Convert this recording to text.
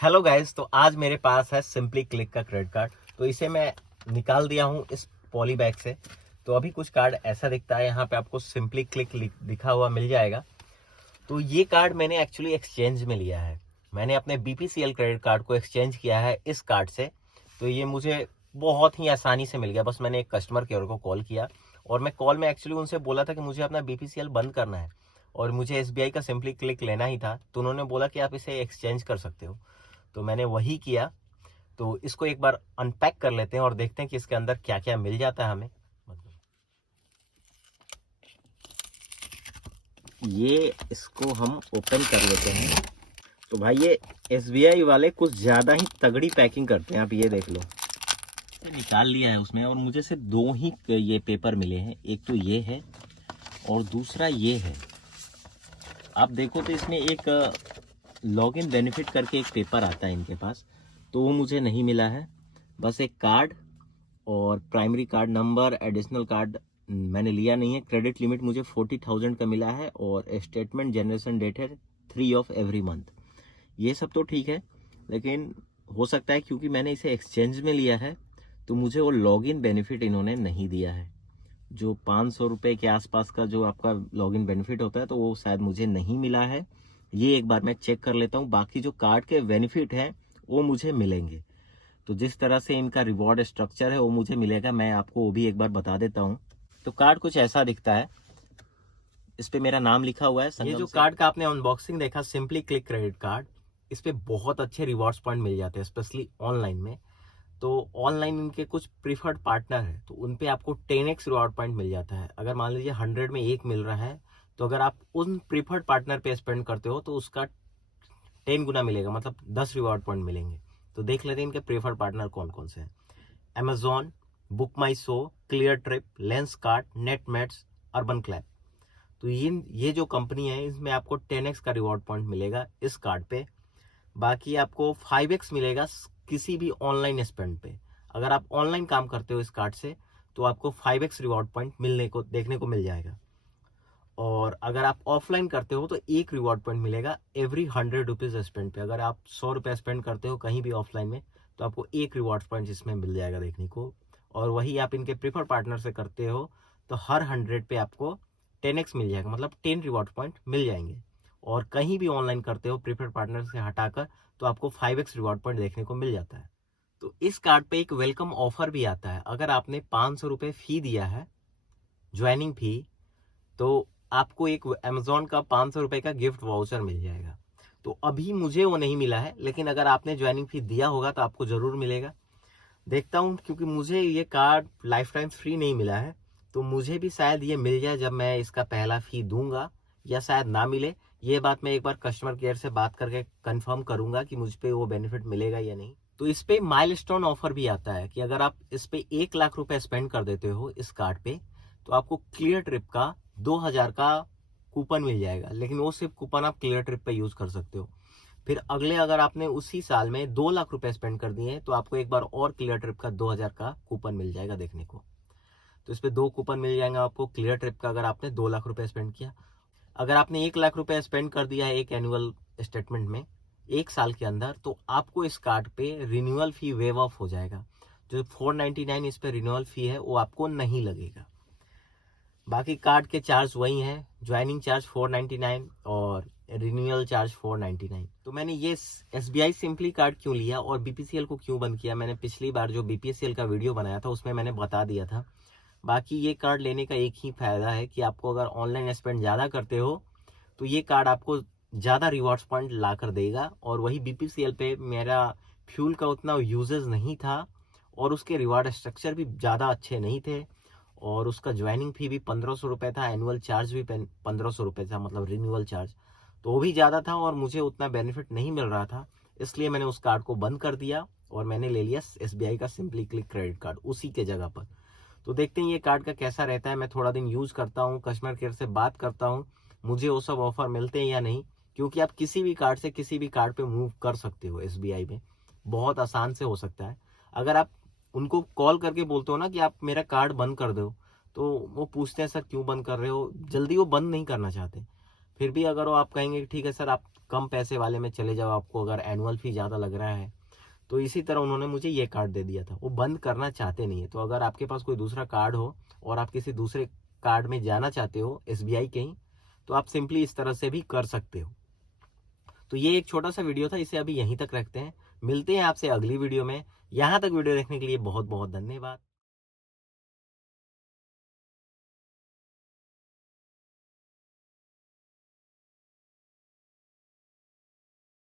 Hello guys, तो आज मेरे पास है सिंपली क्लिक का क्रेडिट कार्ड। तो इसे मैं निकाल दिया हूँ इस पॉली बैग से। तो अभी कुछ कार्ड ऐसा दिखता है, यहाँ पे आपको सिंपली क्लिक लिखा हुआ मिल जाएगा। तो ये कार्ड मैंने एक्चुअली एक्सचेंज में लिया है। मैंने अपने बीपीसीएल क्रेडिट कार्ड को एक्सचेंज किया है इस कार्ड से। तो ये मुझे बहुत ही आसानी से मिल गया। बस मैंने एक कस्टमर केयर को कॉल किया और मैं कॉल में एक्चुअली उनसे बोला था कि मुझे अपना बीपीसीएल बंद करना है और मुझे एसबीआई का सिंपली क्लिक लेना ही था। तो उन्होंने बोला कि आप इसे एक्सचेंज कर सकते हो। तो मैंने वही किया। तो इसको एक बार अनपैक कर लेते हैं और देखते हैं कि इसके अंदर क्या क्या मिल जाता है हमें। ये इसको हम ओपन कर लेते हैं। तो भाई ये एसबीआई वाले कुछ ज़्यादा ही तगड़ी पैकिंग करते हैं, आप ये देख लो। निकाल लिया है उसमें और मुझे सिर्फ दो ही ये पेपर मिले हैं। एक तो ये है और दूसरा ये है। आप देखो तो इसमें एक लॉगिन बेनिफिट करके एक पेपर आता है इनके पास, तो वो मुझे नहीं मिला है। बस एक कार्ड और primary card number, additional card मैंने लिया नहीं है। क्रेडिट लिमिट मुझे 40,000 का मिला है और स्टेटमेंट जनरेशन डेट है 3 ऑफ एवरी मंथ। ये सब तो ठीक है, लेकिन हो सकता है क्योंकि मैंने इसे एक्सचेंज में लिया है तो मुझे वो लॉगिन बेनिफिट इन्होंने नहीं दिया है। जो 500 रुपये के आसपास का जो आपका लॉगिन बेनिफिट होता है, तो वो शायद मुझे नहीं मिला है। ये एक बार मैं चेक कर लेता हूँ। बाकी जो कार्ड के बेनिफिट हैं वो मुझे मिलेंगे। तो जिस तरह से इनका रिवॉर्ड स्ट्रक्चर है वो मुझे मिलेगा, मैं आपको वो भी एक बार बता देता हूँ। तो कार्ड कुछ ऐसा दिखता है, इस पे मेरा नाम लिखा हुआ है। ये जो कार्ड का आपने अनबॉक्सिंग देखा, सिंपली क्लिक क्रेडिट कार्ड, इस पे बहुत अच्छे रिवॉर्ड्स पॉइंट मिल जाते हैं, स्पेशली ऑनलाइन में। तो ऑनलाइन इनके कुछ प्रीफर्ड पार्टनर है, तो उन पे आपको 10x रिवॉर्ड पॉइंट मिल जाता है। अगर मान लीजिए 100 में एक मिल रहा है, तो अगर आप उन प्रीफर्ड पार्टनर पे स्पेंड करते हो तो उसका 10 गुना मिलेगा, मतलब 10 रिवॉर्ड पॉइंट मिलेंगे। तो देख लेते हैं इनके प्रीफर्ड पार्टनर कौन कौन से हैं। Amazon, Book My Show, Cleartrip, Lenskart, Netmeds, UrbanClap. तो ये जो कंपनी है इसमें आपको 10x का रिवॉर्ड पॉइंट मिलेगा इस कार्ड पे। बाकी आपको 5x मिलेगा किसी भी ऑनलाइन स्पेंड पे। अगर आप ऑनलाइन काम करते हो इस कार्ड से तो आपको 5x रिवॉर्ड पॉइंट मिलने को देखने को मिल जाएगा। और अगर आप ऑफलाइन करते हो तो एक रिवॉर्ड पॉइंट मिलेगा एवरी 100 रुपीज स्पेंड पे। अगर आप 100 रुपये स्पेंड करते हो कहीं भी ऑफलाइन में तो आपको एक रिवॉर्ड पॉइंट इसमें मिल जाएगा देखने को। और वही आप इनके प्रीफर पार्टनर से करते हो तो हर 100 पे आपको 10x मिल जाएगा, मतलब 10 रिवॉर्ड पॉइंट मिल जाएंगे। और कहीं भी ऑनलाइन करते हो प्रीफर पार्टनर से हटाकर तो आपको 5x रिवॉर्ड पॉइंट देखने को मिल जाता है। तो इस कार्ड पे एक वेलकम ऑफर भी आता है। अगर आपने 500 रुपये फी दिया है, ज्वाइनिंग फी, तो आपको एक अमेजोन का 500 रुपये का गिफ्ट वाउचर मिल जाएगा। तो अभी मुझे वो नहीं मिला है, लेकिन अगर आपने ज्वाइनिंग फी दिया होगा तो आपको जरूर मिलेगा। देखता हूँ, क्योंकि मुझे ये कार्ड लाइफ टाइम फ्री नहीं मिला है, तो मुझे भी शायद ये मिल जाए जब मैं इसका पहला फी दूंगा, या शायद ना मिले। ये बात मैं एक बार कस्टमर केयर से बात करके कंफर्म करूंगा कि मुझ पे वो बेनिफिट मिलेगा या नहीं। तो इस पे माइलस्टोन ऑफर भी आता है कि अगर आप इस पे 1 लाख रुपए स्पेंड कर देते हो इस कार्ड पे तो आपको क्लियर ट्रिप का 2,000 का कूपन मिल जाएगा। लेकिन वो सिर्फ कूपन आप क्लियर ट्रिप पे यूज कर सकते हो। फिर अगले अगर आपने उसी साल में 2 लाख रुपए स्पेंड कर दिए तो आपको एक बार और क्लियर ट्रिप का 2,000 का कूपन मिल जाएगा देखने को। तो इस पे 2 कूपन मिल जाएंगे आपको क्लियर ट्रिप का अगर आपने 2 लाख रुपए स्पेंड किया। अगर आपने 1 लाख रुपए स्पेंड कर दिया है एक एनुअल स्टेटमेंट में एक साल के अंदर, तो आपको इस कार्ड पे रिन्यूअल फी वेव ऑफ हो जाएगा। जो 499 इस पे रिन्यूअल फी है वो आपको नहीं लगेगा। बाकी कार्ड के चार्ज वही हैं, ज्वाइनिंग चार्ज 499 और रिन्यूअल चार्ज 499। तो मैंने ये एसबीआई सिंपली कार्ड क्यों लिया और बीपीसीएल को क्यों बंद किया, मैंने पिछली बार जो बीपीसीएल का वीडियो बनाया था उसमें मैंने बता दिया था। बाकी ये कार्ड लेने का एक ही फायदा है कि आपको अगर ऑनलाइन स्पेंड ज़्यादा करते हो तो ये कार्ड आपको ज़्यादा रिवॉर्ड्स पॉइंट ला कर देगा। और वही बीपीसीएल पे मेरा फ्यूल का उतना यूजेस नहीं था और उसके रिवार्ड स्ट्रक्चर भी ज़्यादा अच्छे नहीं थे। और उसका ज्वाइनिंग फी भी 1,500 रुपये था, एनुअल चार्ज भी 1,500 रुपये था, मतलब रिन्यूअल चार्ज तो वो भी ज़्यादा था और मुझे उतना बेनिफिट नहीं मिल रहा था। इसलिए मैंने उस कार्ड को बंद कर दिया और मैंने ले लिया एसबीआई का सिंपली क्लिक क्रेडिट कार्ड उसी के जगह पर। तो देखते हैं ये कार्ड का कैसा रहता है। मैं थोड़ा दिन यूज़ करता हूँ, कस्टमर केयर से बात करता हूँ, मुझे वो सब ऑफर मिलते हैं या नहीं। क्योंकि आप किसी भी कार्ड से किसी भी कार्ड पे मूव कर सकते हो एसबीआई में, बहुत आसान से हो सकता है। अगर आप उनको कॉल करके बोलते हो ना कि आप मेरा कार्ड बंद कर दो, तो वो पूछते हैं सर क्यों बंद कर रहे हो, जल्दी वो बंद नहीं करना चाहते। फिर भी अगर वो आप कहेंगे कि ठीक है सर आप कम पैसे वाले में चले जाओ, आपको अगर एनुअल फी ज़्यादा लग रहा है, तो इसी तरह उन्होंने मुझे ये कार्ड दे दिया था। वो बंद करना चाहते नहीं है। तो अगर आपके पास कोई दूसरा कार्ड हो और आप किसी दूसरे कार्ड में जाना चाहते हो SBI के ही, तो आप सिंपली इस तरह से भी कर सकते हो। तो ये एक छोटा सा वीडियो था, इसे अभी यहीं तक रखते हैं। मिलते हैं आपसे अगली वीडियो में। यहाँ तक वीडियो देखने के लिए बहुत बहुत धन्यवाद।